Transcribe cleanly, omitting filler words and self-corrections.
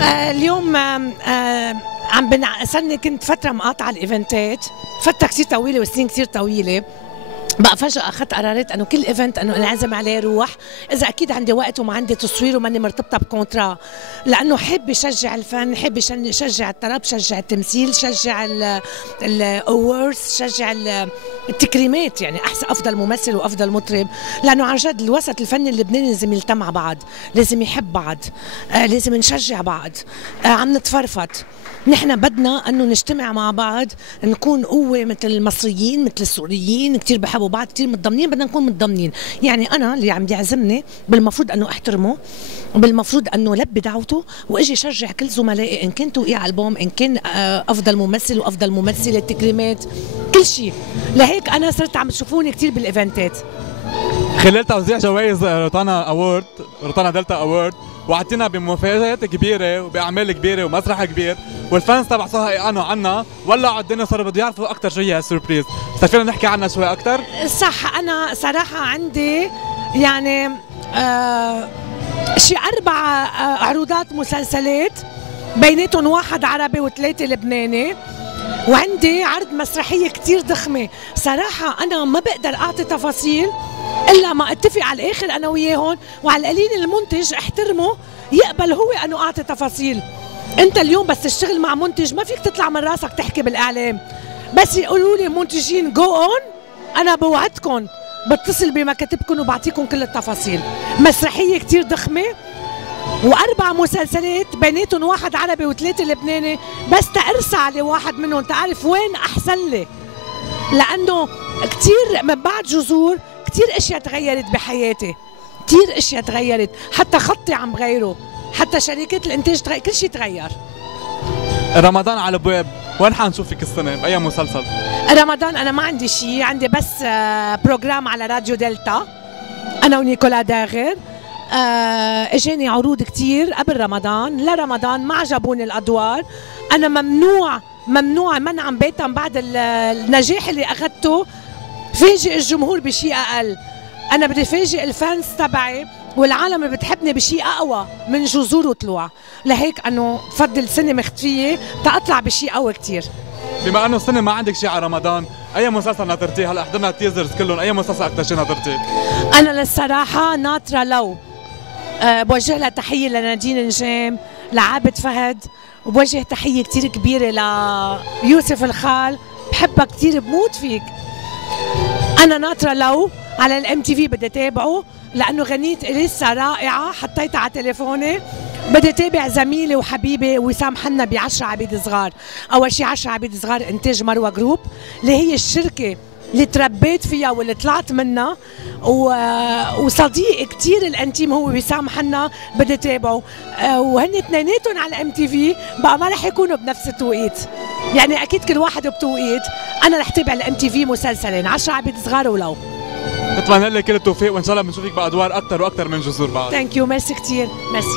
اليوم صرني كنت فترة مقاطعة الايفنتات، فترة كثير طويلة وسنين كثير طويلة. بقى فجأة أخذت قرارات إنه كل إيفنت إنه انعزم عليه روح، إذا أكيد عندي وقت وما عندي تصوير وماني مرتبطة بكونترا، لأنه حب يشجع الفن، حب يشجع الطرب، شجع التمثيل، شجع الأووردز، شجع التكريمات، يعني أحسن أفضل ممثل وأفضل مطرب، لأنه عن جد الوسط الفني اللبناني لازم يلتم مع بعض، لازم يحب بعض، لازم نشجع بعض، عم نتفرفط. نحن بدنا انه نجتمع مع بعض، نكون قوه مثل المصريين مثل السوريين، كثير بحبوا بعض، كثير متضامنين، بدنا نكون متضامنين. يعني انا اللي عم يعزمني بالمفروض انه احترمه، بالمفروض انه لبي دعوته واجي شجع كل زملائي، ان كان توقيع البوم، ان كان افضل ممثل وافضل ممثله، تكريمات، كل شيء. لهيك انا صرت عم تشوفوني كثير بالايفنتات. خلال توزيع جوائز روتانا اوورد، روتانا دلتا اوورد، وعدتنا بمفاجآت كبيره وباعمال كبيره ومسرح كبير، والفانز تبع صهى اعلنوا عنا، ولعوا الدنيا، صاروا بده يعرفوا اكثر شو هي هالسربريز. فينا نحكي عنها شوي اكثر؟ صح، انا صراحه عندي يعني شي 4 عروضات مسلسلات، بيناتهم 1 عربي و3 لبناني، وعندي عرض مسرحيه كثير ضخمه. صراحه انا ما بقدر اعطي تفاصيل الا ما اتفق على الاخر انا وياهم، وعلى القليل المنتج احترمه يقبل هو انه اعطي تفاصيل. انت اليوم بس تشتغل مع منتج ما فيك تطلع من راسك تحكي بالاعلام، بس يقولوا لي منتجين جو اون، انا بوعدكم بتصل بمكاتبكم وبعطيكم كل التفاصيل. مسرحيه كثير ضخمه و4 مسلسلات، بيناتهم 1 عربي و3 لبناني، بس تأرسع لي واحد منهم تعرف وين احسن لي، لانه كثير من بعد جذور كثير اشياء تغيرت بحياتي، كثير اشياء تغيرت، حتى خطي عم غيره، حتى شركات الانتاج تغير، كل شيء تغير. رمضان على الابواب، وين حنشوفك السنه؟ باي مسلسل؟ رمضان انا ما عندي شيء، عندي بس بروجرام على راديو دلتا انا ونيكولا داغر. اجاني عروض كثير قبل رمضان، لرمضان ما عجبوني الادوار، انا ممنوع منعا باتا بعد النجاح اللي اخذته فاجئ الجمهور بشيء اقل. انا بدي فاجئ الفانز تبعي والعالم اللي بتحبني بشيء اقوى من جذور وطلوع، لهيك انه بفضل سنه مختفيه تاطلع بشيء قوي كثير. بما انه السنه ما عندك شيء على رمضان، اي مسلسل ناطرتيه؟ هلا حضرنا التيزرز كلهم، اي مسلسل اكثر شيء ناطرتيه؟ انا للصراحه ناطره لو بوجه لها تحيه لنادين نجام، لعابد فهد، وبوجه تحيه كثير كبيره ليوسف الخال، بحبك كثير، بموت فيك. انا ناطره لو على الام تي في، بدي تابعه لانه غنية اليسا رائعه، حطيتها على تليفوني. بدي تابع زميلي وحبيبي وسام حنا ب10 عبيد صغار. اول شيء 10 عبيد صغار انتاج مروه جروب، اللي هي الشركه اللي تربيت فيها واللي طلعت منها، وصديق كثير الانتيم هو وسام حنا، بدي تابعه. وهن اثنيناتهم على الام تي في، بقى ما رح يكونوا بنفس التوقيت، يعني اكيد كل واحد بتوقيت. انا رح تابع الام تي في مسلسلين، 10 عبيد صغار ولو. بتمنى لك كل التوفيق، وان شاء الله بنشوفك بادوار اكثر واكثر من جذور بعد. ثانك يو، ميرسي كثير، ميرسي.